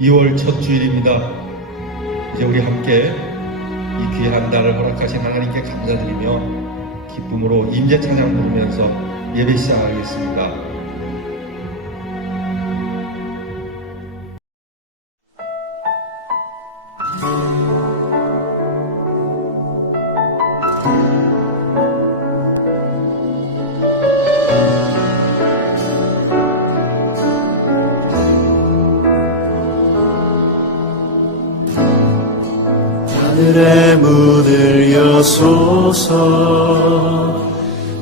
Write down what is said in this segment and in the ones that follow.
2월 첫 주일입니다. 이제 우리 함께 이 귀한 날을 허락하신 하나님께 감사드리며 기쁨으로 임재 찬양 부르면서 예배 시작하겠습니다. 하늘의 문을 여소서,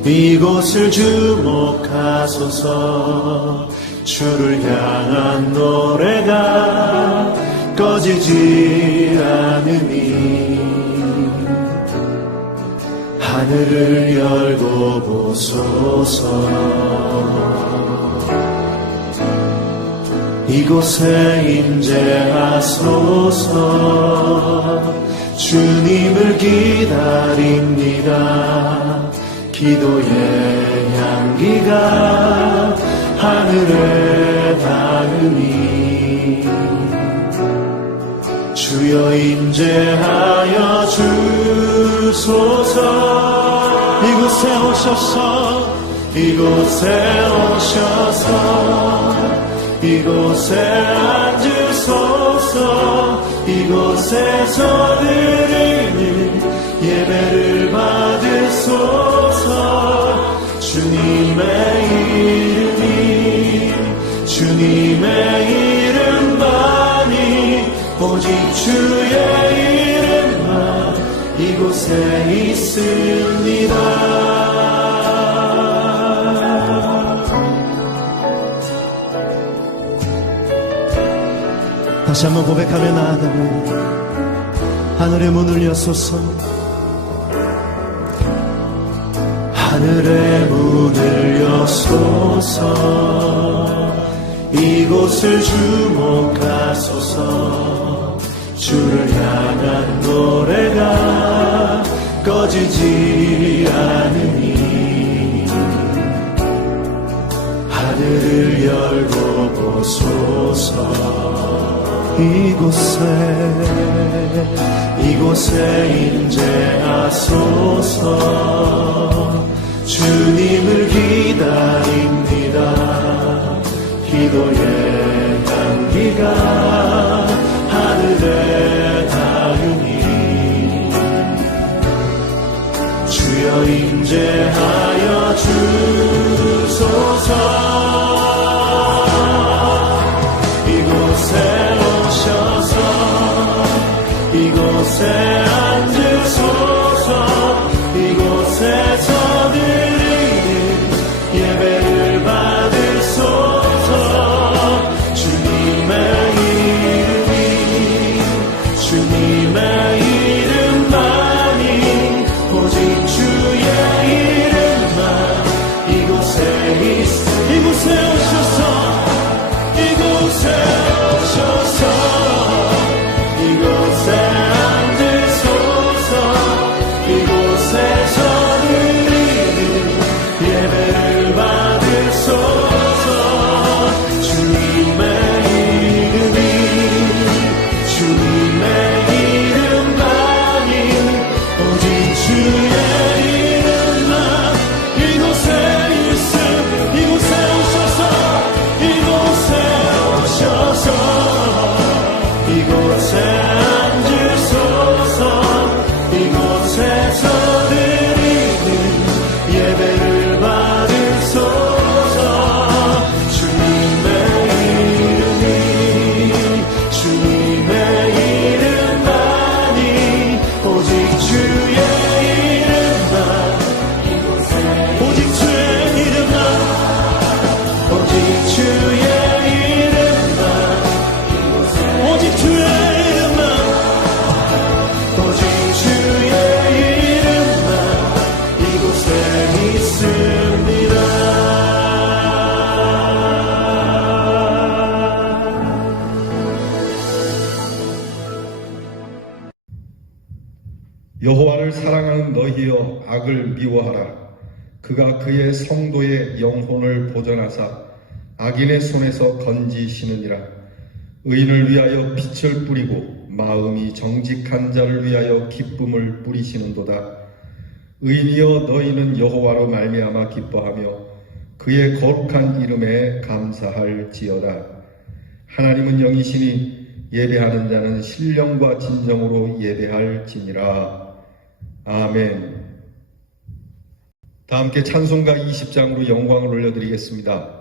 이곳을 주목하소서. 주를 향한 노래가 꺼지지 않으니 하늘을 열고 보소서. 이곳에 임재하소서. 주님을 기다립니다. 기도의 향기가 하늘에 닿으니 주여 임재하여 주소서. 이곳에 오셔서, 이곳에 오셔서, 이곳에 앉으소서. 이곳에서 드리는 예배를 받으소서. 주님의 이름이, 주님의 이름만이, 오직 주의 이름만 이곳에 있습니다. 다시 한번 고백하며 나아가면 하늘의 문을 여소서. 하늘의 문을 여소서. 이곳을 주목하소서. 주를 향한 노래가 꺼지지 않으니 하늘을 열고 보소서. 이곳에 임재하소서. 주님을 기다립니다. 기도의 향기가 하늘에 닿으니 주여 임재하여 주소서. 이곳에 앉으소서. 이곳에서 드리는 예배를 받으소서. 주님의 이름이, 주님의 이름만이, 오직 주의 이름만 이곳에 있어. 이곳에 오셔서, 이곳에 오셔서, 이곳에 여호와를 사랑하는 너희여 악을 미워하라. 그가 그의 성도의 영혼을 보전하사 악인의 손에서 건지시느니라. 의인을 위하여 빛을 뿌리고 마음이 정직한 자를 위하여 기쁨을 뿌리시는도다. 의인이여 너희는 여호와로 말미암아 기뻐하며 그의 거룩한 이름에 감사할지어다. 하나님은 영이시니 예배하는 자는 신령과 진정으로 예배할지니라. 아멘. 다 함께 찬송가 20장으로 영광을 올려드리겠습니다.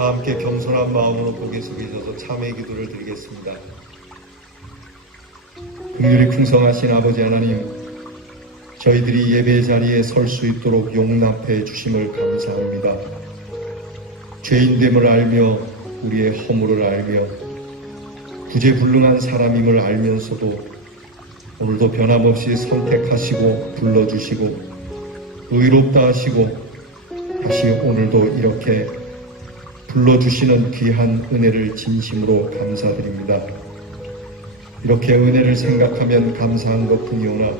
다 함께 겸손한 마음으로 고개 숙이셔서 참회 기도를 드리겠습니다. 긍휼히 풍성하신 아버지 하나님, 저희들이 예배 자리에 설 수 있도록 용납해 주심을 감사합니다. 죄인됨을 알며 우리의 허물을 알며 구제불능한 사람임을 알면서도 오늘도 변함없이 선택하시고 불러주시고 의롭다 하시고 다시 오늘도 이렇게 불러주시는 귀한 은혜를 진심으로 감사드립니다. 이렇게 은혜를 생각하면 감사한 것뿐이오나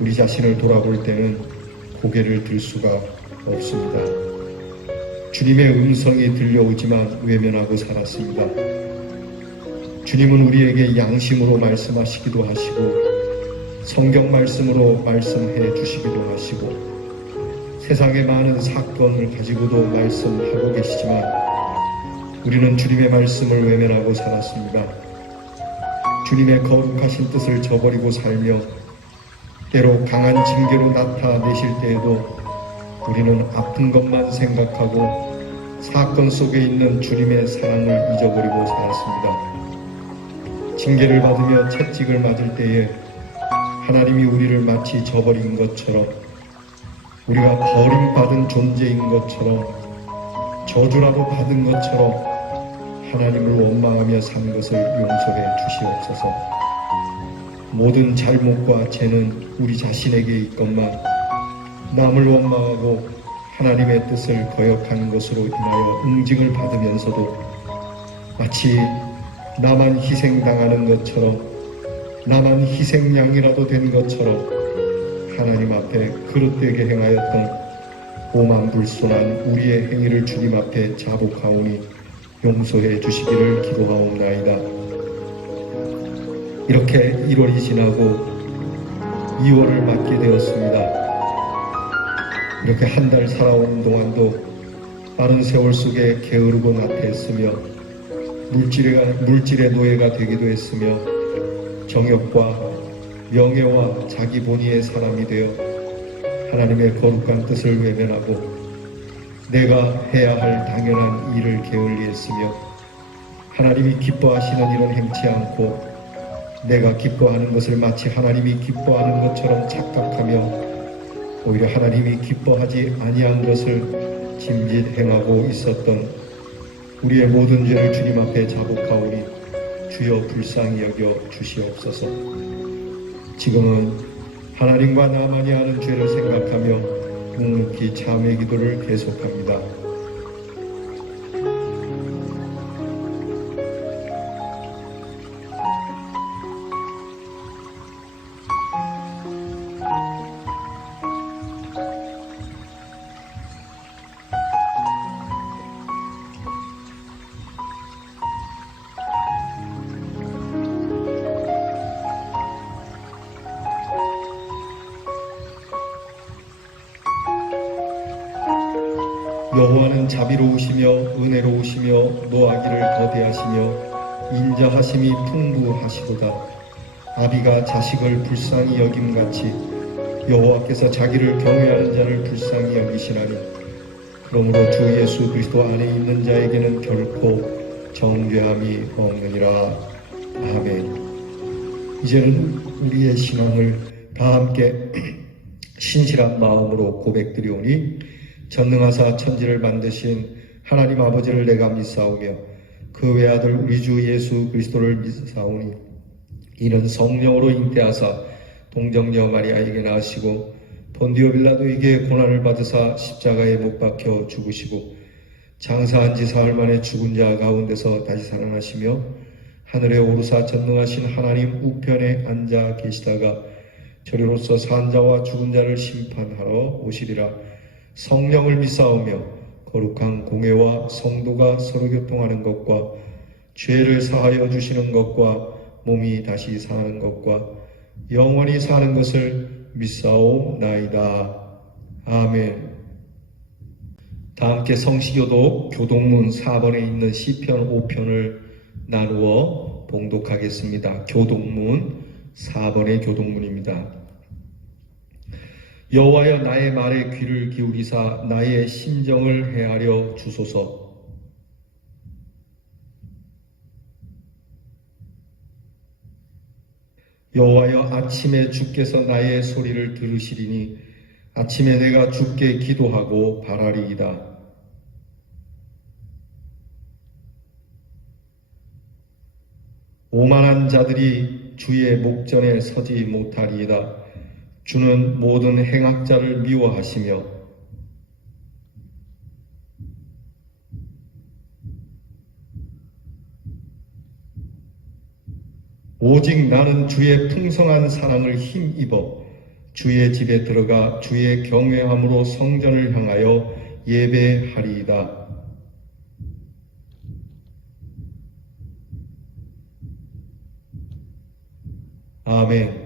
우리 자신을 돌아볼 때는 고개를 들 수가 없습니다. 주님의 음성이 들려오지만 외면하고 살았습니다. 주님은 우리에게 양심으로 말씀하시기도 하시고 성경 말씀으로 말씀해 주시기도 하시고 세상의 많은 사건을 가지고도 말씀하고 계시지만 우리는 주님의 말씀을 외면하고 살았습니다. 주님의 거룩하신 뜻을 저버리고 살며 때로 강한 징계로 나타내실 때에도 우리는 아픈 것만 생각하고 사건 속에 있는 주님의 사랑을 잊어버리고 살았습니다. 징계를 받으며 채찍을 맞을 때에 하나님이 우리를 마치 저버린 것처럼 우리가 버림받은 존재인 것처럼 저주라도 받은 것처럼 하나님을 원망하며 산 것을 용서해 주시옵소서. 모든 잘못과 죄는 우리 자신에게 있건만 남을 원망하고 하나님의 뜻을 거역하는 것으로 인하여 응징을 받으면서도 마치 나만 희생당하는 것처럼, 나만 희생양이라도 된 것처럼 하나님 앞에 그릇되게 행하였던 오만불손한 우리의 행위를 주님 앞에 자복하오니 용서해 주시기를 기도하옵나이다. 이렇게 1월이 지나고 2월을 맞게 되었습니다. 이렇게 한 달 살아온 동안도 빠른 세월 속에 게으르고 나태했으며 물질의 노예가 되기도 했으며 정욕과 명예와 자기 본의의 사람이 되어 하나님의 거룩한 뜻을 외면하고 내가 해야 할 당연한 일을 게을리했으며 하나님이 기뻐하시는 일은 행치 않고 내가 기뻐하는 것을 마치 하나님이 기뻐하는 것처럼 착각하며 오히려 하나님이 기뻐하지 아니한 것을 짐짓 행하고 있었던 우리의 모든 죄를 주님 앞에 자복하오니 주여 불쌍히 여겨 주시옵소서. 지금은 하나님과 나만이 하는 죄를 생각하며 묵묵히 참회 기도를 계속합니다. 여호와는 자비로우시며 은혜로우시며 노하기를 더디하시며 인자하심이 풍부하시도다. 아비가 자식을 불쌍히 여김같이 여호와께서 자기를 경외하는 자를 불쌍히 여기시나니 그러므로 주 예수 그리스도 안에 있는 자에게는 결코 정죄함이 없느니라. 아멘. 이제는 우리의 신앙을 다 함께 신실한 마음으로 고백드리오니 전능하사 천지를 만드신 하나님 아버지를 내가 믿사오며 그 외아들 우리 주 예수 그리스도를 믿사오니 이는 성령으로 잉태하사 동정녀 마리아에게 낳으시고 본디오 빌라도에게 고난을 받으사 십자가에 못 박혀 죽으시고 장사한 지 사흘 만에 죽은 자 가운데서 다시 살아나시며 하늘에 오르사 전능하신 하나님 우편에 앉아 계시다가 저리로서 산 자와 죽은 자를 심판하러 오시리라. 성령을 믿사오며 거룩한 공회와 성도가 서로 교통하는 것과 죄를 사하여 주시는 것과 몸이 다시 사는 것과 영원히 사는 것을 믿사오나이다. 아멘. 다 함께 성시교독 교독문 4번에 있는 시편 5편을 나누어 봉독하겠습니다. 교독문 4번의 교독문입니다. 여호와여 나의 말에 귀를 기울이사 나의 심정을 헤아려 주소서. 여호와여 아침에 주께서 나의 소리를 들으시리니 아침에 내가 주께 기도하고 바라리이다. 오만한 자들이 주의 목전에 서지 못하리이다. 주는 모든 행악자를 미워하시며 오직 나는 주의 풍성한 사랑을 힘입어 주의 집에 들어가 주의 경외함으로 성전을 향하여 예배하리이다. 아멘.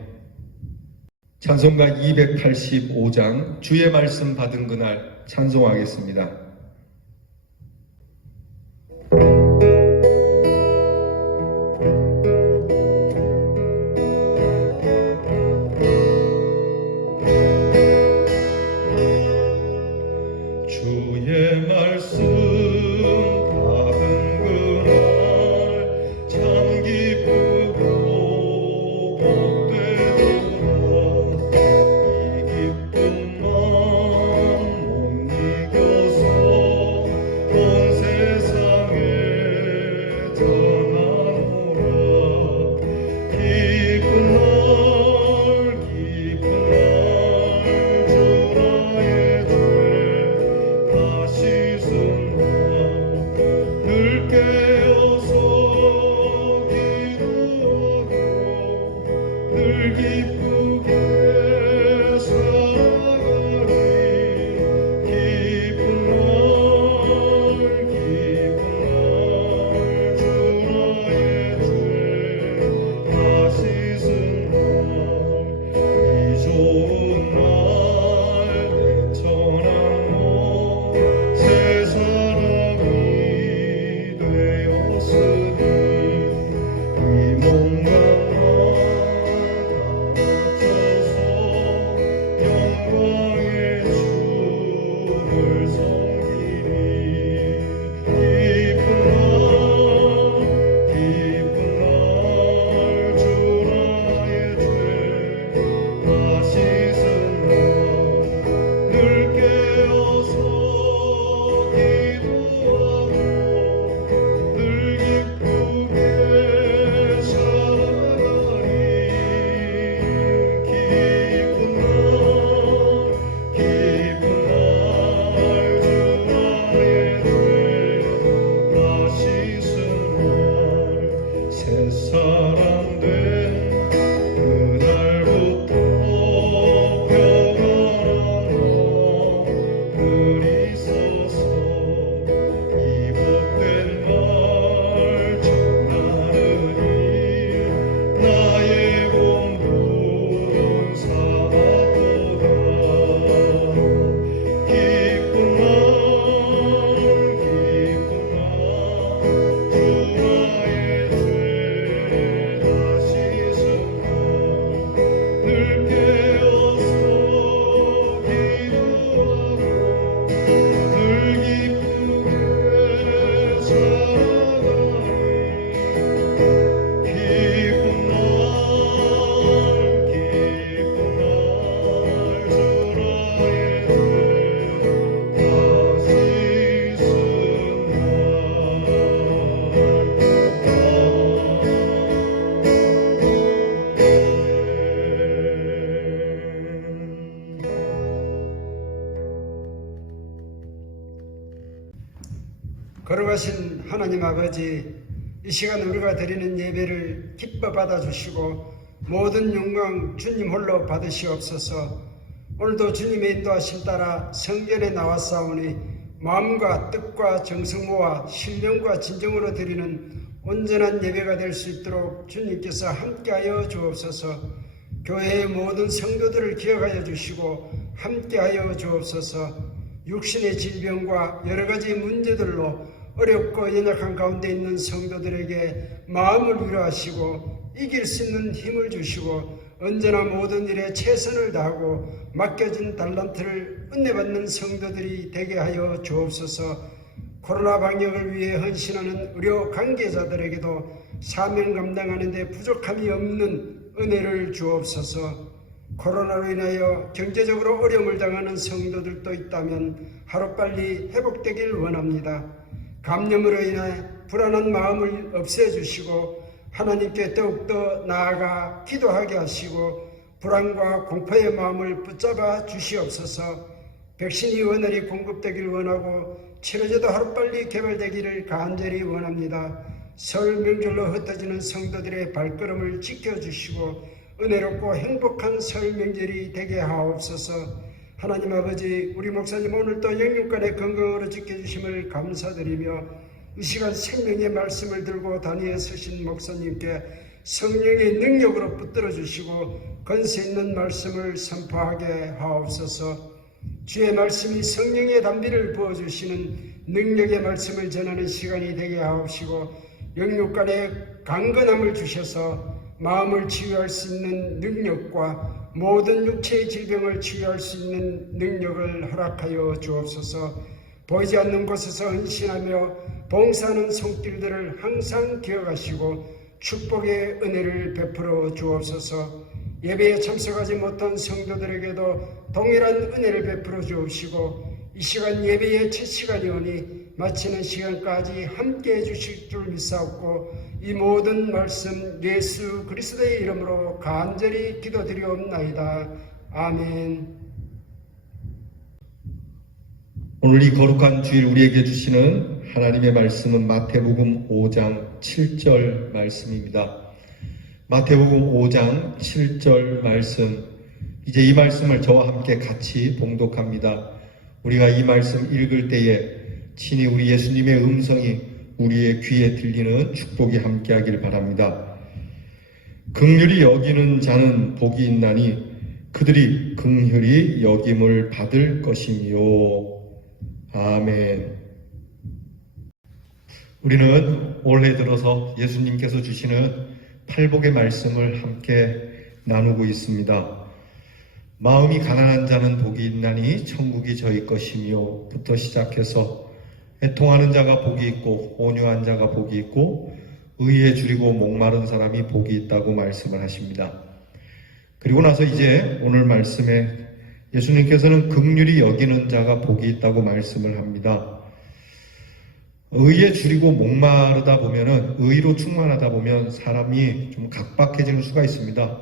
찬송가 285장 주의 말씀 받은 그날 찬송하겠습니다. 주의 말씀 받은 그날 참 기쁘고 복되도다. 이 기쁨만 못 이겨서 걸어가신 하나님 아버지, 이 시간 우리가 드리는 예배를 기뻐 받아주시고 모든 영광 주님 홀로 받으시옵소서. 오늘도 주님의 인도하심 따라 성전에 나왔사오니 마음과 뜻과 정성 모아 신령과 진정으로 드리는 온전한 예배가 될 수 있도록 주님께서 함께하여 주옵소서. 교회의 모든 성도들을 기억하여 주시고 함께하여 주옵소서. 육신의 질병과 여러 가지 문제들로 어렵고 연약한 가운데 있는 성도들에게 마음을 위로하시고 이길 수 있는 힘을 주시고 언제나 모든 일에 최선을 다하고 맡겨진 달란트를 은혜받는 성도들이 되게 하여 주옵소서. 코로나 방역을 위해 헌신하는 의료 관계자들에게도 사명 감당하는 데 부족함이 없는 은혜를 주옵소서. 코로나로 인하여 경제적으로 어려움을 당하는 성도들도 있다면 하루빨리 회복되길 원합니다. 감염으로 인해 불안한 마음을 없애주시고 하나님께 더욱더 나아가 기도하게 하시고 불안과 공포의 마음을 붙잡아 주시옵소서. 백신이 원활히 공급되길 원하고 치료제도 하루빨리 개발되기를 간절히 원합니다. 설 명절로 흩어지는 성도들의 발걸음을 지켜주시고 은혜롭고 행복한 설 명절이 되게 하옵소서. 하나님 아버지, 우리 목사님 오늘도 영육간의 건강으로 지켜주심을 감사드리며 이 시간 생명의 말씀을 들고 단위에 서신 목사님께 성령의 능력으로 붙들어 주시고 권세 있는 말씀을 선포하게 하옵소서. 주의 말씀이 성령의 담비를 부어주시는 능력의 말씀을 전하는 시간이 되게 하옵시고 영육간의 강건함을 주셔서 마음을 치유할 수 있는 능력과 모든 육체의 질병을 치유할 수 있는 능력을 허락하여 주옵소서. 보이지 않는 곳에서 헌신하며 봉사하는 손길들을 항상 기억하시고 축복의 은혜를 베풀어 주옵소서. 예배에 참석하지 못한 성도들에게도 동일한 은혜를 베풀어 주옵시고 이 시간 예배의 첫 시간이오니 마치는 시간까지 함께해 주실 줄 믿사옵고 이 모든 말씀 예수 그리스도의 이름으로 간절히 기도드리옵나이다. 아멘. 오늘 이 거룩한 주일 우리에게 주시는 하나님의 말씀은 마태복음 5장 7절 말씀입니다. 마태복음 5장 7절 말씀, 이제 이 말씀을 저와 함께 같이 봉독합니다. 우리가 이 말씀 읽을 때에 친히 우리 예수님의 음성이 우리의 귀에 들리는 축복이 함께하길 바랍니다. 긍휼히 여기는 자는 복이 있나니 그들이 긍휼히 여김을 받을 것이니요. 아멘. 우리는 올해 들어서 예수님께서 주시는 팔복의 말씀을 함께 나누고 있습니다. 마음이 가난한 자는 복이 있나니 천국이 저희 것이며 부터 시작해서 애통하는 자가 복이 있고 온유한 자가 복이 있고 의에 줄이고 목마른 사람이 복이 있다고 말씀을 하십니다. 그리고 나서 이제 오늘 말씀에 예수님께서는 긍휼히 여기는 자가 복이 있다고 말씀을 합니다. 의에 줄이고 목마르다 보면은, 의로 충만하다 보면 사람이 좀 각박해지는 수가 있습니다.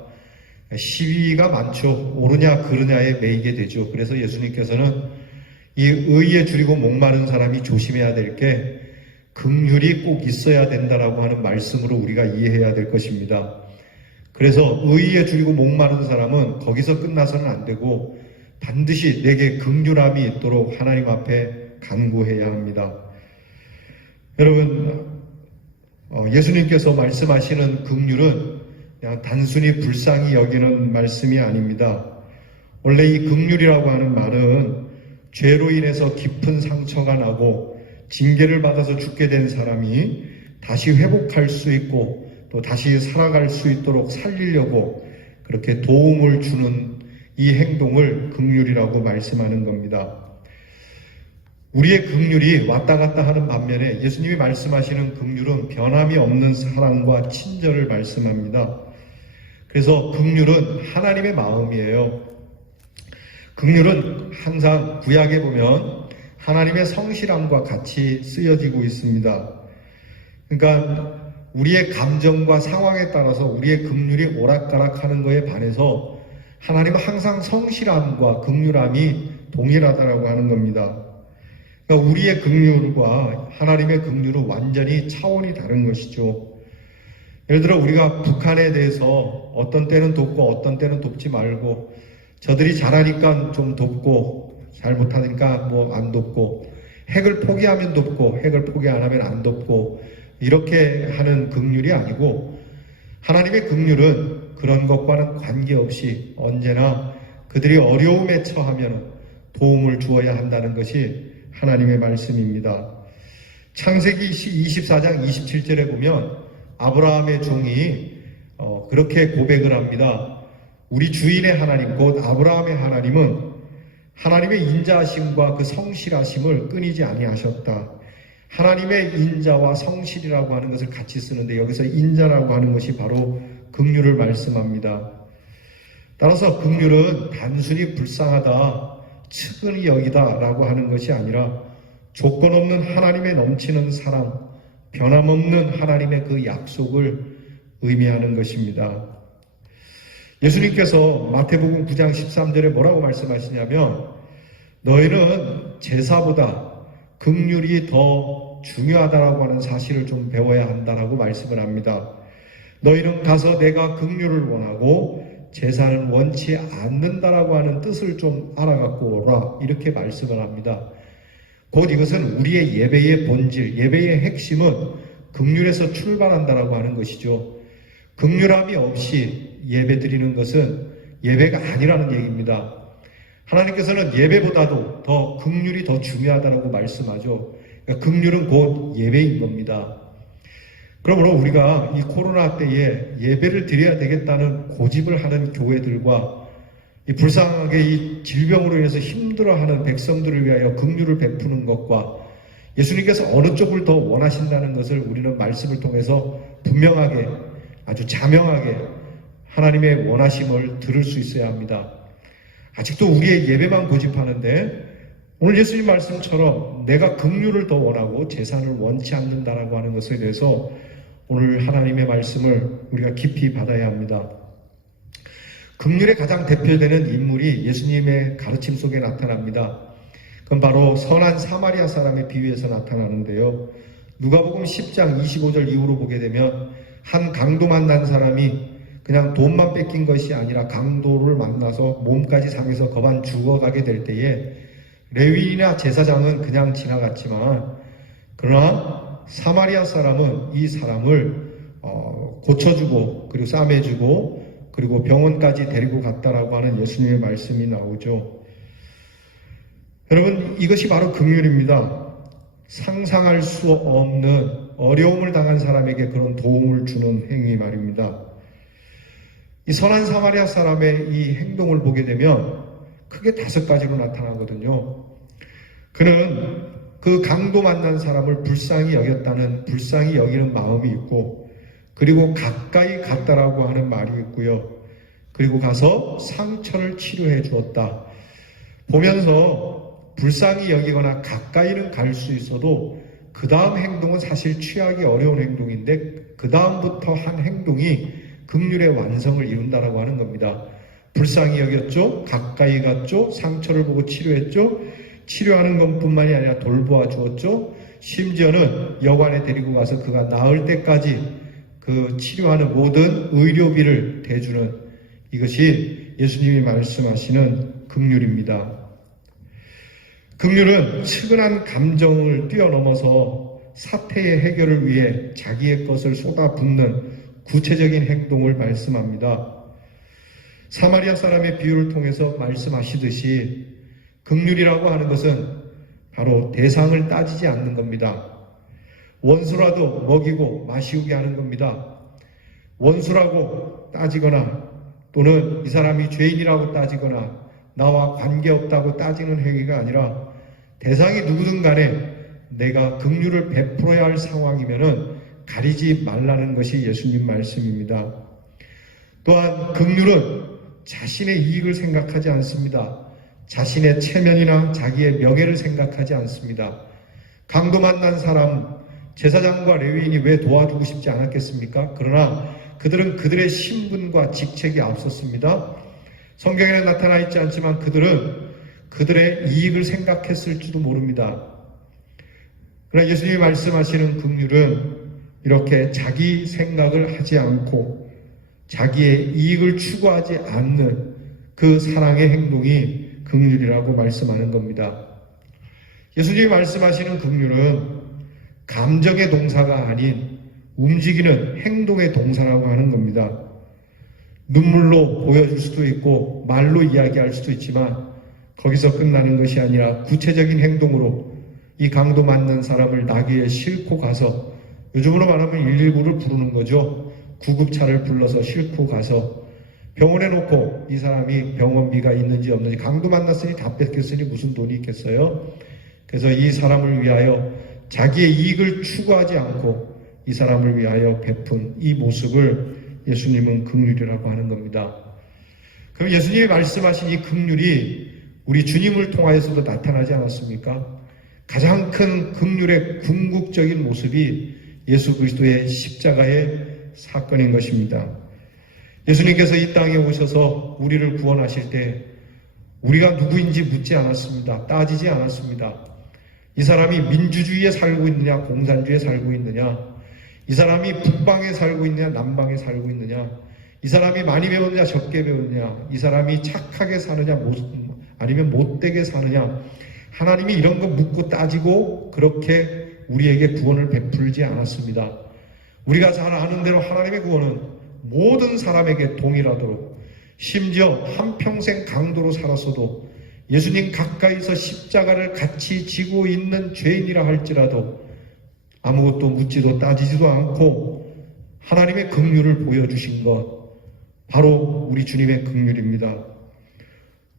시비가 많죠. 옳으냐 그르냐에 매이게 되죠. 그래서 예수님께서는 이 의에 줄이고 목마른 사람이 조심해야 될 게 긍휼이 꼭 있어야 된다라고 하는 말씀으로 우리가 이해해야 될 것입니다. 그래서 의에 줄이고 목마른 사람은 거기서 끝나서는 안 되고 반드시 내게 긍휼함이 있도록 하나님 앞에 간구해야 합니다. 여러분, 예수님께서 말씀하시는 긍휼은 그냥 단순히 불쌍히 여기는 말씀이 아닙니다. 원래 이 긍휼이라고 하는 말은 죄로 인해서 깊은 상처가 나고 징계를 받아서 죽게 된 사람이 다시 회복할 수 있고 또 다시 살아갈 수 있도록 살리려고 그렇게 도움을 주는 이 행동을 긍휼이라고 말씀하는 겁니다. 우리의 긍휼이 왔다 갔다 하는 반면에 예수님이 말씀하시는 긍휼은 변함이 없는 사랑과 친절을 말씀합니다. 그래서 긍휼은 하나님의 마음이에요. 긍휼은 항상 구약에 보면 하나님의 성실함과 같이 쓰여지고 있습니다. 그러니까 우리의 감정과 상황에 따라서 우리의 긍휼이 오락가락하는 것에 반해서 하나님은 항상 성실함과 긍휼함이 동일하다라고 하는 겁니다. 그러니까 우리의 긍휼과 하나님의 긍휼은 완전히 차원이 다른 것이죠. 예를 들어 우리가 북한에 대해서 어떤 때는 돕고 어떤 때는 돕지 말고, 저들이 잘하니까 좀 돕고 잘못하니까 뭐 안 돕고, 핵을 포기하면 돕고 핵을 포기 안 하면 안 돕고, 이렇게 하는 긍휼이 아니고, 하나님의 긍휼은 그런 것과는 관계없이 언제나 그들이 어려움에 처하면 도움을 주어야 한다는 것이 하나님의 말씀입니다. 창세기 24장 27절에 보면 아브라함의 종이 그렇게 고백을 합니다. 우리 주인의 하나님 곧 아브라함의 하나님은 하나님의 인자하심과 그 성실하심을 끊이지 아니하셨다. 하나님의 인자와 성실이라고 하는 것을 같이 쓰는데, 여기서 인자라고 하는 것이 바로 긍휼을 말씀합니다. 따라서 긍휼은 단순히 불쌍하다, 측은히 여기다 라고 하는 것이 아니라 조건 없는 하나님의 넘치는 사랑, 변함없는 하나님의 그 약속을 의미하는 것입니다. 예수님께서 마태복음 9장 13절에 뭐라고 말씀하시냐면, 너희는 제사보다 긍휼이 더 중요하다라고 하는 사실을 좀 배워야 한다라고 말씀을 합니다. 너희는 가서 내가 긍휼을 원하고 제사는 원치 않는다라고 하는 뜻을 좀 알아갖고 오라, 이렇게 말씀을 합니다. 곧 이것은 우리의 예배의 본질, 예배의 핵심은 긍휼에서 출발한다라고 하는 것이죠. 긍휼함이 없이 예배 드리는 것은 예배가 아니라는 얘기입니다. 하나님께서는 예배보다도 더 긍휼이 더 중요하다라고 말씀하죠. 그러니까 긍휼은 곧 예배인 겁니다. 그러므로 우리가 이 코로나 때에 예배를 드려야 되겠다는 고집을 하는 교회들과 이 불쌍하게 이 질병으로 인해서 힘들어하는 백성들을 위하여 긍휼을 베푸는 것과, 예수님께서 어느 쪽을 더 원하신다는 것을 우리는 말씀을 통해서 분명하게, 아주 자명하게 하나님의 원하심을 들을 수 있어야 합니다. 아직도 우리의 예배만 고집하는데, 오늘 예수님 말씀처럼 내가 긍휼을 더 원하고 제사를 원치 않는다라고 하는 것에 대해서 오늘 하나님의 말씀을 우리가 깊이 받아야 합니다. 긍휼의 가장 대표되는 인물이 예수님의 가르침 속에 나타납니다. 그건 바로 선한 사마리아 사람의 비유에서 나타나는데요. 누가복음 10장 25절 이후로 보게 되면, 한 강도 만난 사람이 그냥 돈만 뺏긴 것이 아니라 강도를 만나서 몸까지 상해서 거반 죽어가게 될 때에 레위인이나 제사장은 그냥 지나갔지만, 그러나 사마리아 사람은 이 사람을 고쳐주고, 그리고 싸매주고, 그리고 병원까지 데리고 갔다라고 하는 예수님의 말씀이 나오죠. 여러분, 이것이 바로 긍휼입니다. 상상할 수 없는 어려움을 당한 사람에게 그런 도움을 주는 행위 말입니다. 이 선한 사마리아 사람의 이 행동을 보게 되면 크게 5가지로 나타나거든요. 그는 그 강도 만난 사람을 불쌍히 여겼다는, 불쌍히 여기는 마음이 있고, 그리고 가까이 갔다라고 하는 말이 있고요. 그리고 가서 상처를 치료해 주었다. 보면서 불쌍히 여기거나 가까이는 갈 수 있어도 그 다음 행동은 사실 취하기 어려운 행동인데, 그 다음부터 한 행동이 긍휼의 완성을 이룬다라고 하는 겁니다. 불쌍히 여겼죠, 가까이 갔죠, 상처를 보고 치료했죠, 치료하는 것뿐만이 아니라 돌보아 주었죠, 심지어는 여관에 데리고 가서 그가 나을 때까지 그 치료하는 모든 의료비를 대주는, 이것이 예수님이 말씀하시는 긍휼입니다. 긍휼은 측은한 감정을 뛰어넘어서 사태의 해결을 위해 자기의 것을 쏟아붓는 구체적인 행동을 말씀합니다. 사마리아 사람의 비유를 통해서 말씀하시듯이 긍휼이라고 하는 것은 바로 대상을 따지지 않는 겁니다. 원수라도 먹이고 마시우게 하는 겁니다. 원수라고 따지거나, 또는 이 사람이 죄인이라고 따지거나 나와 관계없다고 따지는 행위가 아니라, 대상이 누구든 간에 내가 긍휼을 베풀어야 할 상황이면은 가리지 말라는 것이 예수님 말씀입니다. 또한 긍휼은 자신의 이익을 생각하지 않습니다. 자신의 체면이나 자기의 명예를 생각하지 않습니다. 강도 만난 사람, 제사장과 레위인이 왜 도와주고 싶지 않았겠습니까? 그러나 그들은 그들의 신분과 직책이 앞섰습니다. 성경에는 나타나 있지 않지만 그들은 그들의 이익을 생각했을지도 모릅니다. 그러나 예수님이 말씀하시는 긍휼은 이렇게 자기 생각을 하지 않고 자기의 이익을 추구하지 않는 그 사랑의 행동이 긍휼이라고 말씀하는 겁니다. 예수님이 말씀하시는 긍휼은 감정의 동사가 아닌 움직이는 행동의 동사라고 하는 겁니다. 눈물로 보여줄 수도 있고 말로 이야기할 수도 있지만 거기서 끝나는 것이 아니라 구체적인 행동으로 이 강도 맞는 사람을 나귀에 싣고 가서, 요즘으로 말하면 119를 부르는 거죠. 구급차를 불러서 싣고 가서 병원에 놓고 이 사람이 병원비가 있는지 없는지, 강도 만났으니 다 뺏겼으니 무슨 돈이 있겠어요. 그래서 이 사람을 위하여 자기의 이익을 추구하지 않고 이 사람을 위하여 베푼 이 모습을 예수님은 긍휼이라고 하는 겁니다. 그럼 예수님이 말씀하신 이 긍휼이 우리 주님을 통하여서도 나타나지 않았습니까? 가장 큰 긍휼의 궁극적인 모습이 예수 그리스도의 십자가의 사건인 것입니다. 예수님께서 이 땅에 오셔서 우리를 구원하실 때 우리가 누구인지 묻지 않았습니다. 따지지 않았습니다. 이 사람이 민주주의에 살고 있느냐, 공산주의에 살고 있느냐, 이 사람이 북방에 살고 있느냐, 남방에 살고 있느냐, 이 사람이 많이 배웠느냐, 적게 배웠느냐, 이 사람이 착하게 사느냐, 아니면 못되게 사느냐, 하나님이 이런 거 묻고 따지고 그렇게 우리에게 구원을 베풀지 않았습니다. 우리가 잘 아는 대로 하나님의 구원은 모든 사람에게 동일하도록, 심지어 한평생 강도로 살았어도 예수님 가까이서 십자가를 같이 지고 있는 죄인이라 할지라도 아무것도 묻지도 따지지도 않고 하나님의 긍휼을 보여주신 것, 바로 우리 주님의 긍휼입니다.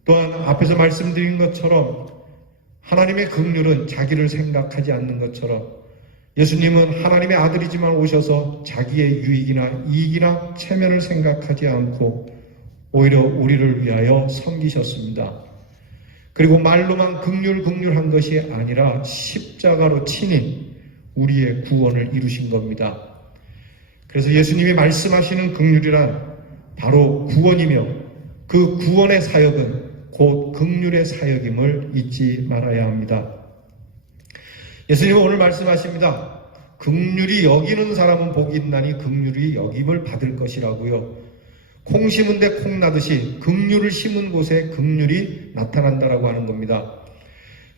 또한 앞에서 말씀드린 것처럼 하나님의 긍휼은 자기를 생각하지 않는 것처럼 예수님은 하나님의 아들이지만 오셔서 자기의 유익이나 이익이나 체면을 생각하지 않고 오히려 우리를 위하여 섬기셨습니다. 그리고 말로만 긍휼한 것이 아니라 십자가로 친히 우리의 구원을 이루신 겁니다. 그래서 예수님이 말씀하시는 긍휼이란 바로 구원이며 그 구원의 사역은 곧 긍휼의 사역임을 잊지 말아야 합니다. 예수님은 오늘 말씀하십니다. 긍휼히 여기는 사람은 복이 있나니 긍휼히 여김을 받을 것이라고요. 콩 심은 데 콩 나듯이 긍휼을 심은 곳에 긍휼이 나타난다라고 하는 겁니다.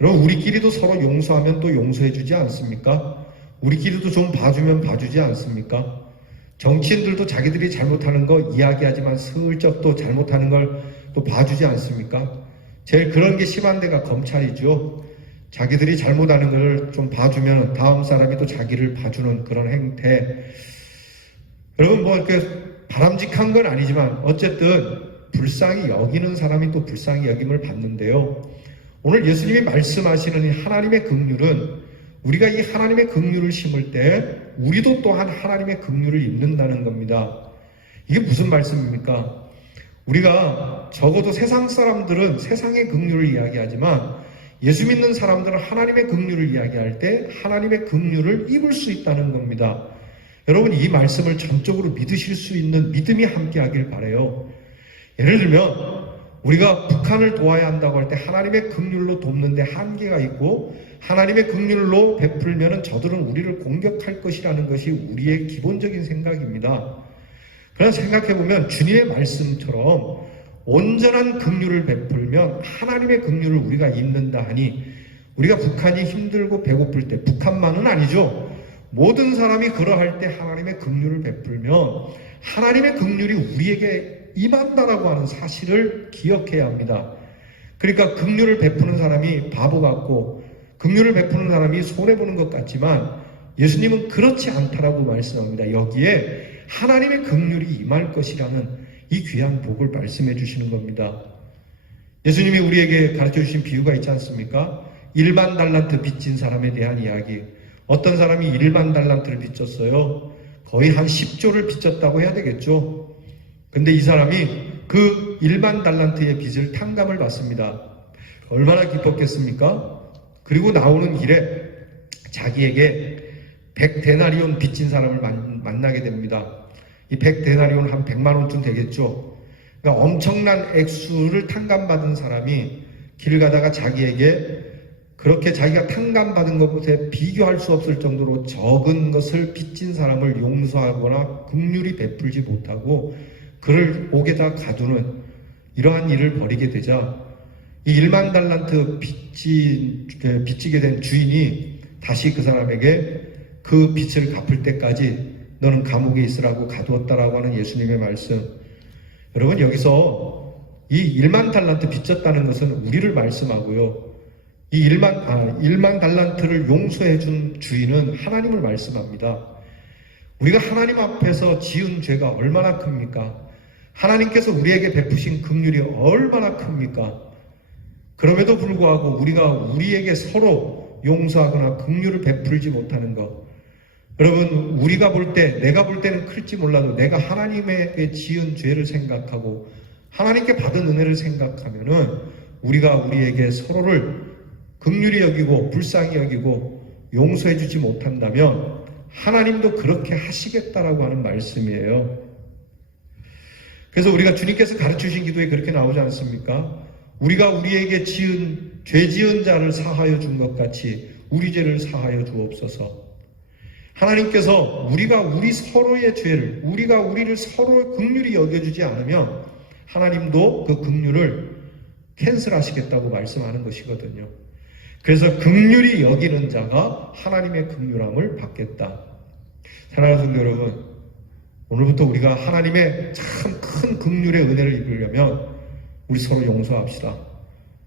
여러분, 우리끼리도 서로 용서하면 또 용서해 주지 않습니까? 우리끼리도 좀 봐주면 봐주지 않습니까? 정치인들도 자기들이 잘못하는 거 이야기하지만 슬쩍 또 잘못하는 걸 또 봐주지 않습니까? 제일 그런 게 심한 데가 검찰이죠. 자기들이 잘못하는 걸 좀 봐주면 다음 사람이 또 자기를 봐주는 그런 행태. 여러분, 뭐 이렇게 바람직한 건 아니지만 어쨌든 불쌍히 여기는 사람이 또 불쌍히 여김을 받는데요. 오늘 예수님이 말씀하시는 이 하나님의 긍휼은 우리가 이 하나님의 긍휼을 심을 때 우리도 또한 하나님의 긍휼을 입는다는 겁니다. 이게 무슨 말씀입니까? 우리가 적어도 세상 사람들은 세상의 긍휼을 이야기하지만 예수 믿는 사람들은 하나님의 긍휼을 이야기할 때 하나님의 긍휼을 입을 수 있다는 겁니다. 여러분, 이 말씀을 전적으로 믿으실 수 있는 믿음이 함께하길 바라요. 예를 들면 우리가 북한을 도와야 한다고 할 때 하나님의 긍휼로 돕는데 한계가 있고 하나님의 긍휼로 베풀면 저들은 우리를 공격할 것이라는 것이 우리의 기본적인 생각입니다. 그러나 생각해보면 주님의 말씀처럼 온전한 긍휼을 베풀면 하나님의 긍휼을 우리가 입는다 하니 우리가 북한이 힘들고 배고플 때, 북한만은 아니죠, 모든 사람이 그러할 때 하나님의 긍휼을 베풀면 하나님의 긍휼이 우리에게 임한다라고 하는 사실을 기억해야 합니다. 그러니까 긍휼을 베푸는 사람이 바보 같고 긍휼을 베푸는 사람이 손해보는 것 같지만 예수님은 그렇지 않다라고 말씀합니다. 여기에 하나님의 긍휼이 임할 것이라는 이 귀한 복을 말씀해 주시는 겁니다. 예수님이 우리에게 가르쳐 주신 비유가 있지 않습니까? 1만 달란트 빚진 사람에 대한 이야기. 어떤 사람이 1만 달란트를 빚졌어요. 거의 한 10조를 빚졌다고 해야 되겠죠. 근데 이 사람이 그 1만 달란트의 빚을 탕감을 받습니다. 얼마나 기뻤겠습니까? 그리고 나오는 길에 자기에게 100데나리온 빚진 사람을 만나게 됩니다. 이 100데나리온 한 100만 원쯤 되겠죠. 그러니까 엄청난 액수를 탕감받은 사람이 길 가다가 자기에게 그렇게 자기가 탕감받은 것에 비교할 수 없을 정도로 적은 것을 빚진 사람을 용서하거나 긍휼히 베풀지 못하고 그를 옥에다 가두는 이러한 일을 벌이게 되자 이 1만 달란트 빚지게 된 주인이 다시 그 사람에게 그 빚을 갚을 때까지 너는 감옥에 있으라고 가두었다라고 하는 예수님의 말씀. 여러분, 여기서 이 1만 달란트 빚졌다는 것은 우리를 말씀하고요. 이 1만 달란트를 용서해 준 주인은 하나님을 말씀합니다. 우리가 하나님 앞에서 지은 죄가 얼마나 큽니까? 하나님께서 우리에게 베푸신 긍휼이 얼마나 큽니까? 그럼에도 불구하고 우리가 우리에게 서로 용서하거나 긍휼을 베풀지 못하는 것. 여러분, 우리가 볼 때, 내가 볼 때는 클지 몰라도 내가 하나님에게 지은 죄를 생각하고 하나님께 받은 은혜를 생각하면은 우리가 우리에게 서로를 긍휼히 여기고 불쌍히 여기고 용서해 주지 못한다면 하나님도 그렇게 하시겠다라고 하는 말씀이에요. 그래서 우리가 주님께서 가르치신 기도에 그렇게 나오지 않습니까? 우리가 우리에게 죄 지은 자를 사하여 준 것 같이 우리 죄를 사하여 주옵소서. 하나님께서 우리가 우리 서로의 죄를, 우리가 우리를 서로 긍휼히 여겨주지 않으면 하나님도 그 긍휼을 캔슬하시겠다고 말씀하는 것이거든요. 그래서 긍휼히 여기는 자가 하나님의 긍휼함을 받겠다. 사랑하는 성도 여러분, 오늘부터 우리가 하나님의 참 큰 긍휼의 은혜를 입으려면 우리 서로 용서합시다.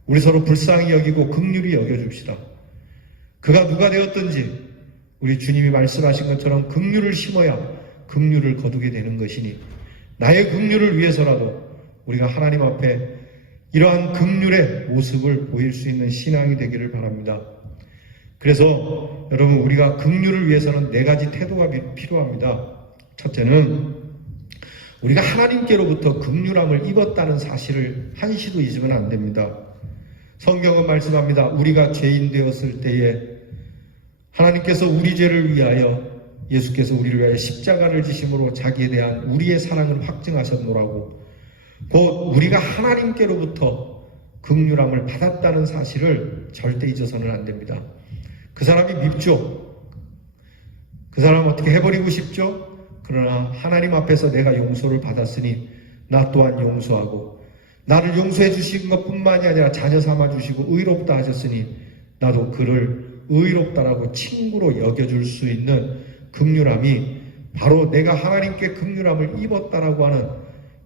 우리 서로 불쌍히 여기고 긍휼히 여겨줍시다. 그가 누가 되었든지 우리 주님이 말씀하신 것처럼 긍휼을 심어야 긍휼을 거두게 되는 것이니 나의 긍휼을 위해서라도 우리가 하나님 앞에 이러한 긍휼의 모습을 보일 수 있는 신앙이 되기를 바랍니다. 그래서 여러분, 우리가 긍휼을 위해서는 4가지 태도가 필요합니다. 첫째는 우리가 하나님께로부터 긍휼함을 입었다는 사실을 한시도 잊으면 안 됩니다. 성경은 말씀합니다. 우리가 죄인 되었을 때에 하나님께서 우리 죄를 위하여, 예수께서 우리를 위하여 십자가를 지심으로 자기에 대한 우리의 사랑을 확증하셨노라고, 곧 우리가 하나님께로부터 긍휼함을 받았다는 사실을 절대 잊어서는 안 됩니다. 그 사람이 밉죠. 그 사람 어떻게 해버리고 싶죠? 그러나 하나님 앞에서 내가 용서를 받았으니 나 또한 용서하고, 나를 용서해 주신 것뿐만이 아니라 자녀 삼아 주시고 의롭다 하셨으니 나도 그를 의롭다라고 친구로 여겨줄 수 있는 긍휼함이 바로 내가 하나님께 긍휼함을 입었다라고 하는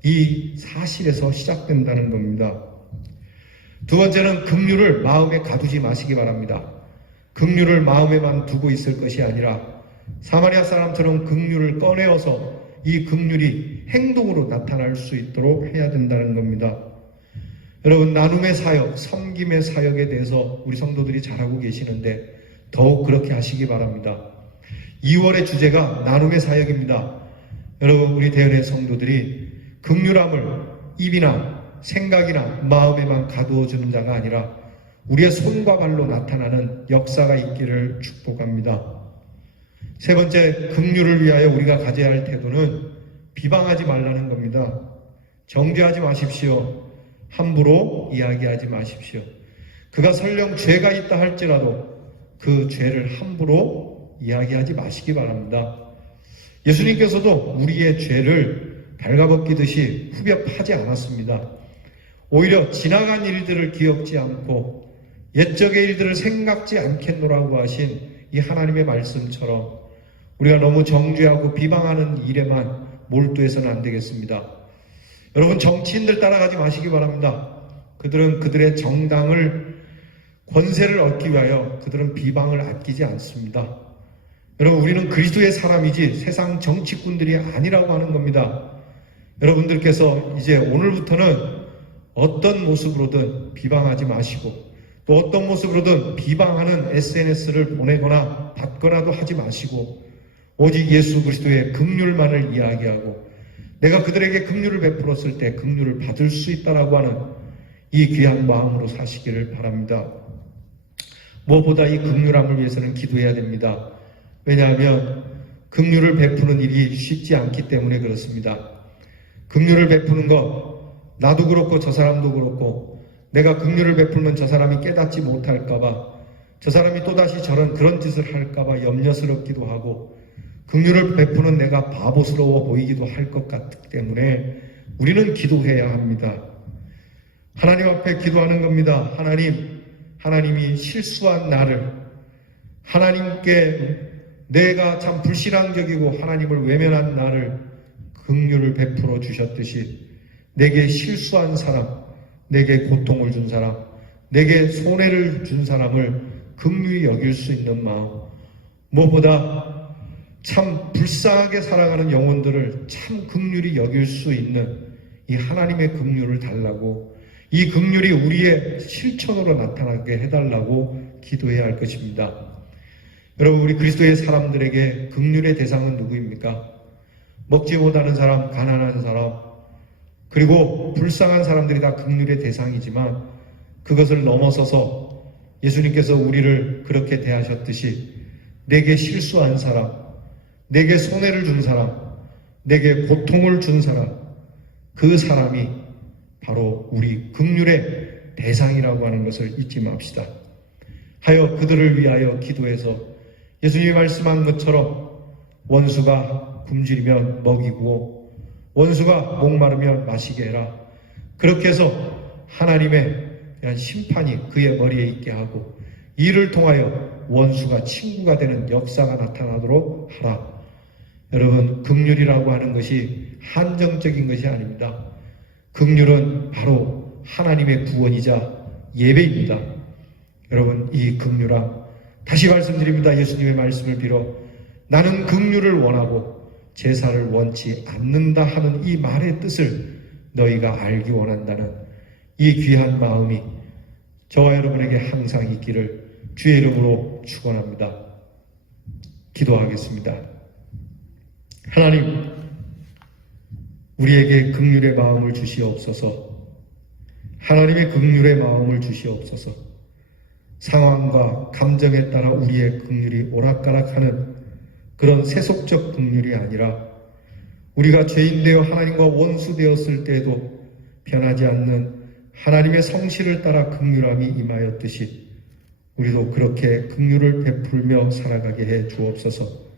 이 사실에서 시작된다는 겁니다. 두 번째는 긍휼을 마음에 가두지 마시기 바랍니다. 긍휼을 마음에만 두고 있을 것이 아니라 사마리아 사람처럼 긍휼을 꺼내어서 이 긍휼이 행동으로 나타날 수 있도록 해야 된다는 겁니다. 여러분, 나눔의 사역, 섬김의 사역에 대해서 우리 성도들이 잘하고 계시는데 더욱 그렇게 하시기 바랍니다. 2월의 주제가 나눔의 사역입니다. 여러분, 우리 대연의 성도들이 긍휼함을 입이나 생각이나 마음에만 가두어주는 자가 아니라 우리의 손과 발로 나타나는 역사가 있기를 축복합니다. 세 번째, 긍휼을 위하여 우리가 가져야 할 태도는 비방하지 말라는 겁니다. 정죄하지 마십시오. 함부로 이야기하지 마십시오. 그가 설령 죄가 있다 할지라도 그 죄를 함부로 이야기하지 마시기 바랍니다. 예수님께서도 우리의 죄를 발가벗기듯이 후벼파지 않았습니다. 오히려 지나간 일들을 기억지 않고 옛적의 일들을 생각지 않겠노라고 하신 이 하나님의 말씀처럼 우리가 너무 정죄하고 비방하는 일에만 몰두해서는 안 되겠습니다. 여러분, 정치인들 따라가지 마시기 바랍니다. 그들은 그들의 정당을, 권세를 얻기 위하여 그들은 비방을 아끼지 않습니다. 여러분, 우리는 그리스도의 사람이지 세상 정치꾼들이 아니라고 하는 겁니다. 여러분들께서 이제 오늘부터는 어떤 모습으로든 비방하지 마시고 또 어떤 모습으로든 비방하는 SNS를 보내거나 받거나도 하지 마시고 오직 예수 그리스도의 긍휼만을 이야기하고 내가 그들에게 긍휼을 베풀었을 때 긍휼을 받을 수 있다라고 하는 이 귀한 마음으로 사시기를 바랍니다. 무엇보다 이 긍휼함을 위해서는 기도해야 됩니다. 왜냐하면 긍휼을 베푸는 일이 쉽지 않기 때문에 그렇습니다. 긍휼을 베푸는 것, 나도 그렇고 저 사람도 그렇고 내가 긍휼을 베풀면 저 사람이 깨닫지 못할까봐 저 사람이 또다시 그런 짓을 할까봐 염려스럽기도 하고 긍휼을 베푸는 내가 바보스러워 보이기도 할 것 같기 때문에 우리는 기도해야 합니다. 하나님 앞에 기도하는 겁니다. 하나님이 실수한 나를 하나님께 내가 참 불신앙적이고 하나님을 외면한 나를 긍휼을 베풀어 주셨듯이 내게 실수한 사람, 내게 고통을 준 사람, 내게 손해를 준 사람을 긍휼히 여길 수 있는 마음, 무엇보다 참 불쌍하게 살아가는 영혼들을 참 긍휼히 여길 수 있는 이 하나님의 긍휼을 달라고, 이 긍휼이 우리의 실천으로 나타나게 해달라고 기도해야 할 것입니다. 여러분, 우리 그리스도의 사람들에게 긍휼의 대상은 누구입니까? 먹지 못하는 사람, 가난한 사람, 그리고 불쌍한 사람들이 다 긍휼의 대상이지만 그것을 넘어서서 예수님께서 우리를 그렇게 대하셨듯이 내게 실수한 사람, 내게 손해를 준 사람, 내게 고통을 준 사람, 그 사람이 바로 우리 긍휼의 대상이라고 하는 것을 잊지 맙시다. 하여 그들을 위하여 기도해서 예수님이 말씀한 것처럼 원수가 굶주리면 먹이고 원수가 목마르면 마시게 해라. 그렇게 해서 하나님의 대한 심판이 그의 머리에 있게 하고 이를 통하여 원수가 친구가 되는 역사가 나타나도록 하라. 여러분, 긍휼이라고 하는 것이 한정적인 것이 아닙니다. 긍휼은 바로 하나님의 구원이자 예배입니다. 여러분, 이 긍휼함, 다시 말씀드립니다. 예수님의 말씀을 빌어 나는 긍휼을 원하고 제사를 원치 않는다 하는 이 말의 뜻을 너희가 알기 원한다는 이 귀한 마음이 저와 여러분에게 항상 있기를 주의 이름으로 축원합니다. 기도하겠습니다. 하나님, 우리에게 긍휼의 마음을 주시옵소서. 하나님의 긍휼의 마음을 주시옵소서. 상황과 감정에 따라 우리의 긍휼이 오락가락하는 그런 세속적 긍휼이 아니라 우리가 죄인 되어 하나님과 원수 되었을 때에도 변하지 않는 하나님의 성실을 따라 긍휼함이 임하였듯이 우리도 그렇게 긍휼을 베풀며 살아가게 해 주옵소서.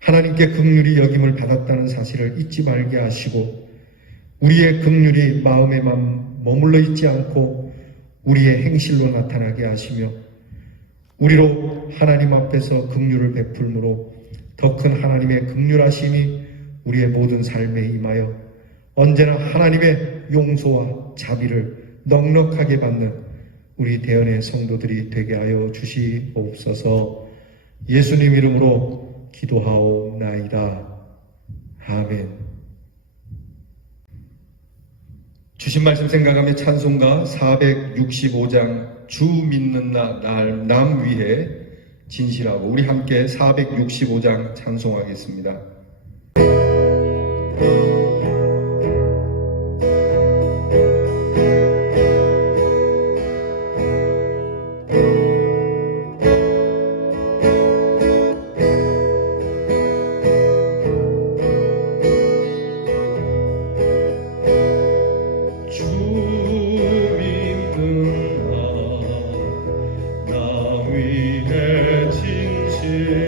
하나님께 긍휼히 여김을 받았다는 사실을 잊지 말게 하시고 우리의 긍휼이 마음에만 머물러 있지 않고 우리의 행실로 나타나게 하시며 우리로 하나님 앞에서 긍휼을 베풀므로 더 큰 하나님의 긍휼하심이 우리의 모든 삶에 임하여 언제나 하나님의 용서와 자비를 넉넉하게 받는 우리 대언의 성도들이 되게 하여 주시옵소서. 예수님 이름으로 기도하옵나이다. 아멘. 주신 말씀 생각하며 찬송가 465장 주 믿는 남 위에 진실하고 우리 함께 465장 찬송하겠습니다.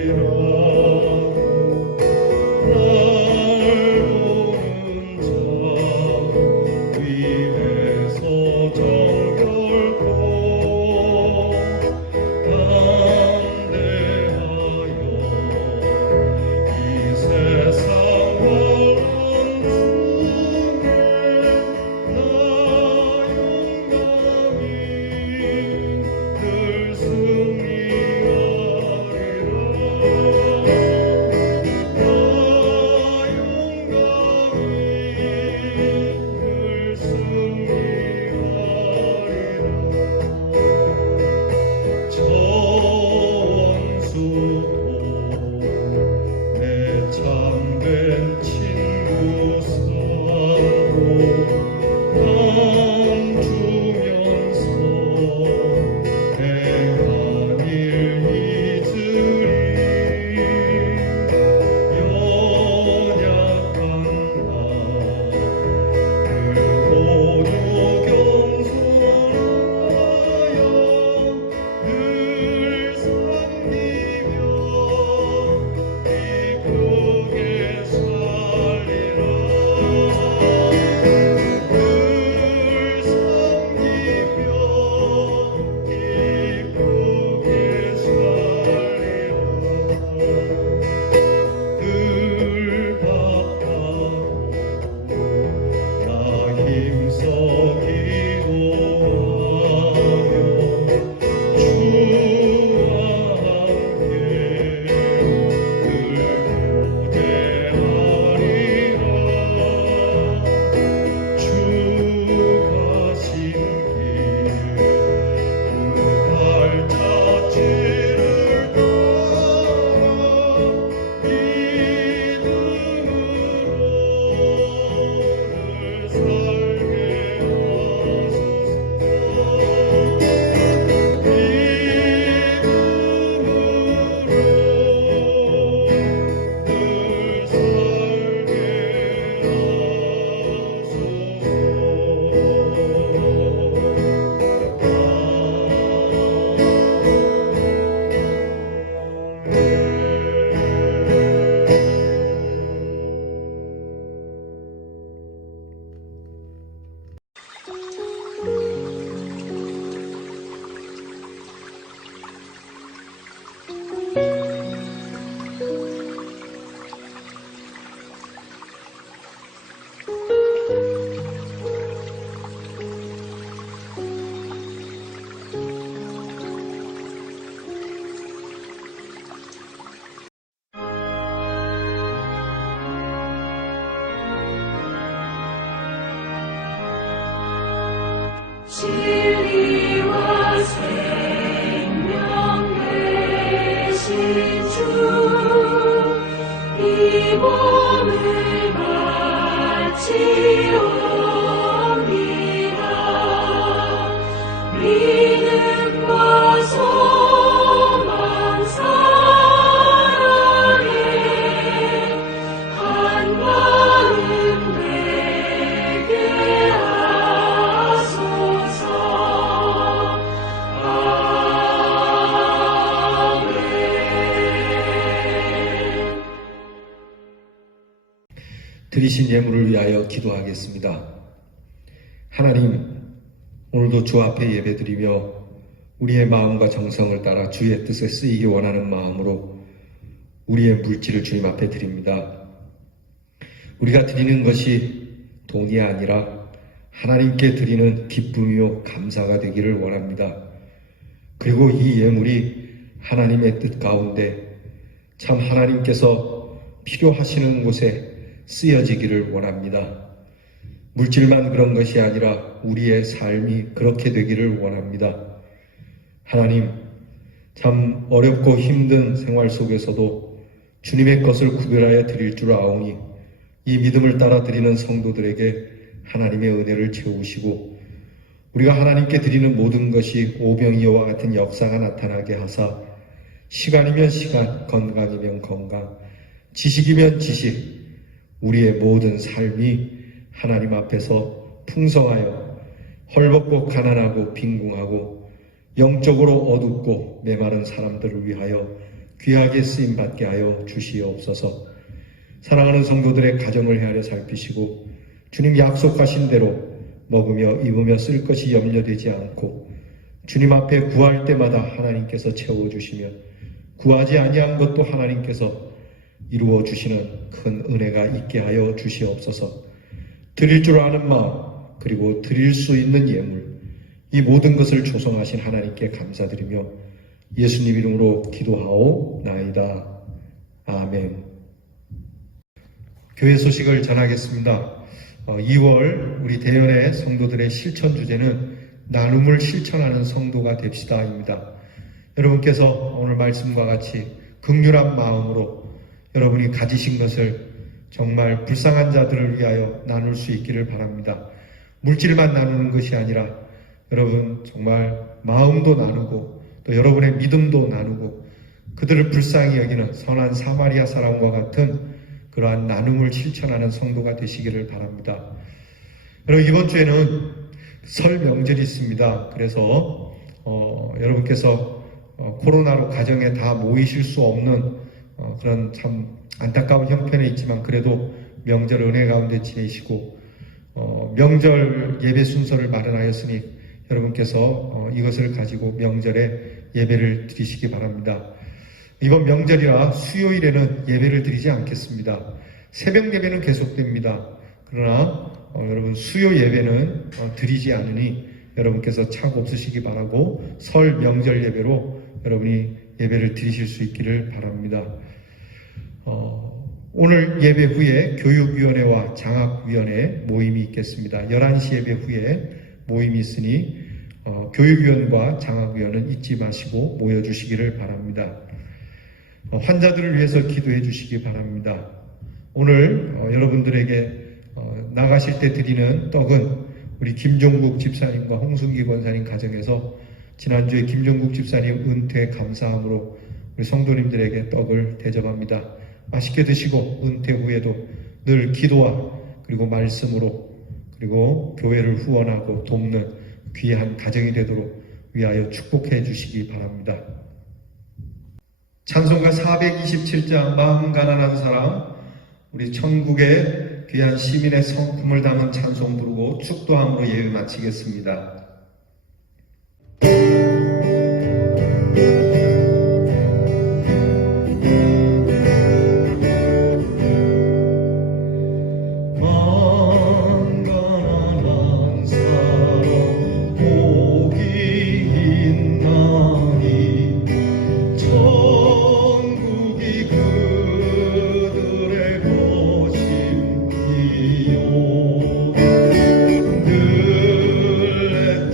진실하고 날 드리신 예물을 위하여 기도하겠습니다. 하나님, 오늘도 주 앞에 예배드리며 우리의 마음과 정성을 따라 주의 뜻에 쓰이기 원하는 마음으로 우리의 물질을 주님 앞에 드립니다. 우리가 드리는 것이 돈이 아니라 하나님께 드리는 기쁨이요 감사가 되기를 원합니다. 그리고 이 예물이 하나님의 뜻 가운데 참 하나님께서 필요하시는 곳에 쓰여지기를 원합니다. 물질만 그런 것이 아니라 우리의 삶이 그렇게 되기를 원합니다. 하나님, 참 어렵고 힘든 생활 속에서도 주님의 것을 구별하여 드릴 줄 아오니 이 믿음을 따라 드리는 성도들에게 하나님의 은혜를 채우시고 우리가 하나님께 드리는 모든 것이 오병이어와 같은 역사가 나타나게 하사 시간이면 시간, 건강이면 건강, 지식이면 지식, 우리의 모든 삶이 하나님 앞에서 풍성하여 헐벗고 가난하고 빈궁하고 영적으로 어둡고 메마른 사람들을 위하여 귀하게 쓰임받게 하여 주시옵소서. 사랑하는 성도들의 가정을 헤아려 살피시고 주님 약속하신 대로 먹으며 입으며 쓸 것이 염려되지 않고 주님 앞에 구할 때마다 하나님께서 채워주시며 구하지 아니한 것도 하나님께서 이루어 주시는 큰 은혜가 있게 하여 주시옵소서. 드릴 줄 아는 마음 그리고 드릴 수 있는 예물 이 모든 것을 조성하신 하나님께 감사드리며 예수님 이름으로 기도하오나이다. 아멘. 교회 소식을 전하겠습니다. 2월 우리 대연의 성도들의 실천 주제는 나눔을 실천하는 성도가 됩시다입니다. 여러분께서 오늘 말씀과 같이 긍휼한 마음으로 여러분이 가지신 것을 정말 불쌍한 자들을 위하여 나눌 수 있기를 바랍니다. 물질만 나누는 것이 아니라 여러분 정말 마음도 나누고 또 여러분의 믿음도 나누고 그들을 불쌍히 여기는 선한 사마리아 사람과 같은 그러한 나눔을 실천하는 성도가 되시기를 바랍니다. 여러분 이번 주에는 설 명절이 있습니다. 그래서 여러분께서 코로나로 가정에 다 모이실 수 없는 그런 참 안타까운 형편에 있지만 그래도 명절 은혜 가운데 지내시고 명절 예배 순서를 마련하였으니 여러분께서 이것을 가지고 명절에 예배를 드리시기 바랍니다. 이번 명절이라 수요일에는 예배를 드리지 않겠습니다. 새벽 예배는 계속됩니다. 그러나 여러분 수요 예배는 드리지 않으니 여러분께서 착오 없으시기 바라고 설 명절 예배로 여러분이 예배를 드리실 수 있기를 바랍니다. 오늘 예배 후에 교육위원회와 장학위원회 모임이 있겠습니다. 11시 예배 후에 모임이 있으니 교육위원과 장학위원은 잊지 마시고 모여주시기를 바랍니다. 환자들을 위해서 기도해 주시기 바랍니다. 오늘 여러분들에게 나가실 때 드리는 떡은 우리 김종국 집사님과 홍순기 권사님 가정에서 지난주에 김종국 집사님 은퇴 감사함으로 우리 성도님들에게 떡을 대접합니다. 맛있게 드시고 은퇴 후에도 늘 기도와 그리고 말씀으로 그리고 교회를 후원하고 돕는 귀한 가정이 되도록 위하여 축복해 주시기 바랍니다. 찬송가 427장 마음 가난한 사람 우리 천국의 귀한 시민의 성품을 담은 찬송 부르고 축도함으로 예배 마치겠습니다. 늘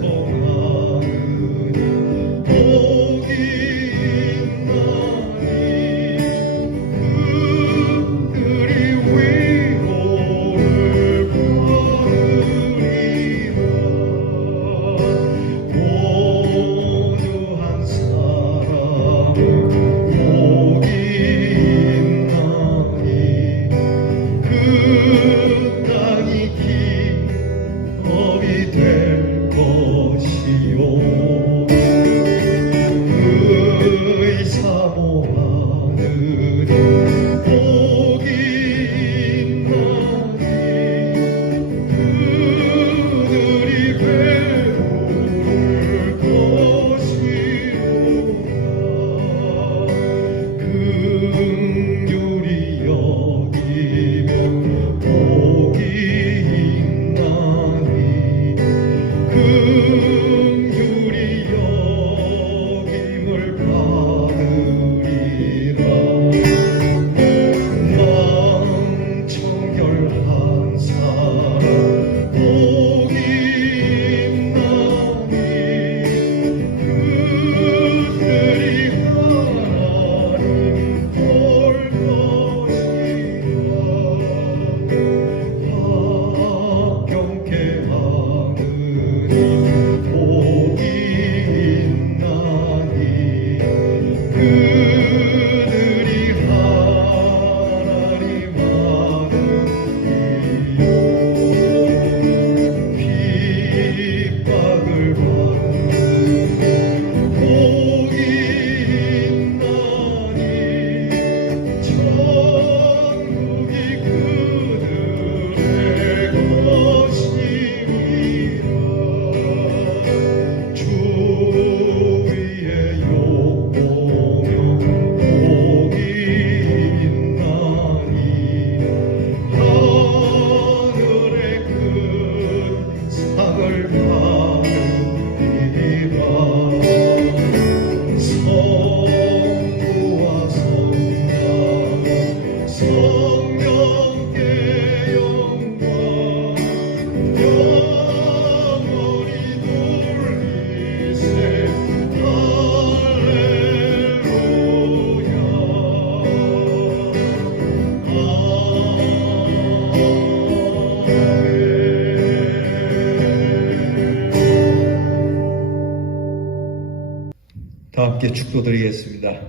다 함께 축도드리겠습니다.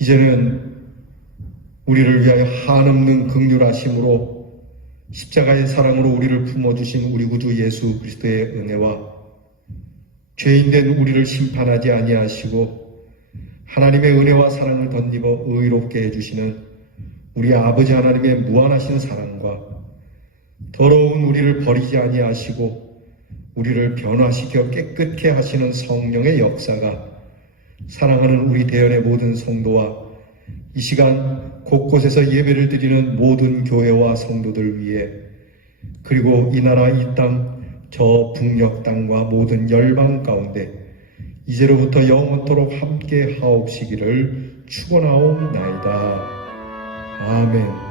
이제는 우리를 위하여 한없는 긍휼하심으로 십자가의 사랑으로 우리를 품어주신 우리 구주 예수 그리스도의 은혜와 죄인된 우리를 심판하지 아니하시고 하나님의 은혜와 사랑을 덧입어 의롭게 해주시는 우리 아버지 하나님의 무한하신 사랑과 더러운 우리를 버리지 아니하시고 우리를 변화시켜 깨끗게 하시는 성령의 역사가 사랑하는 우리 대연의 모든 성도와 이 시간 곳곳에서 예배를 드리는 모든 교회와 성도들 위해 그리고 이 나라 이 땅 저 북녘 땅과 모든 열방 가운데 이제로부터 영원토록 함께 하옵시기를 축원하옵나이다. 아멘.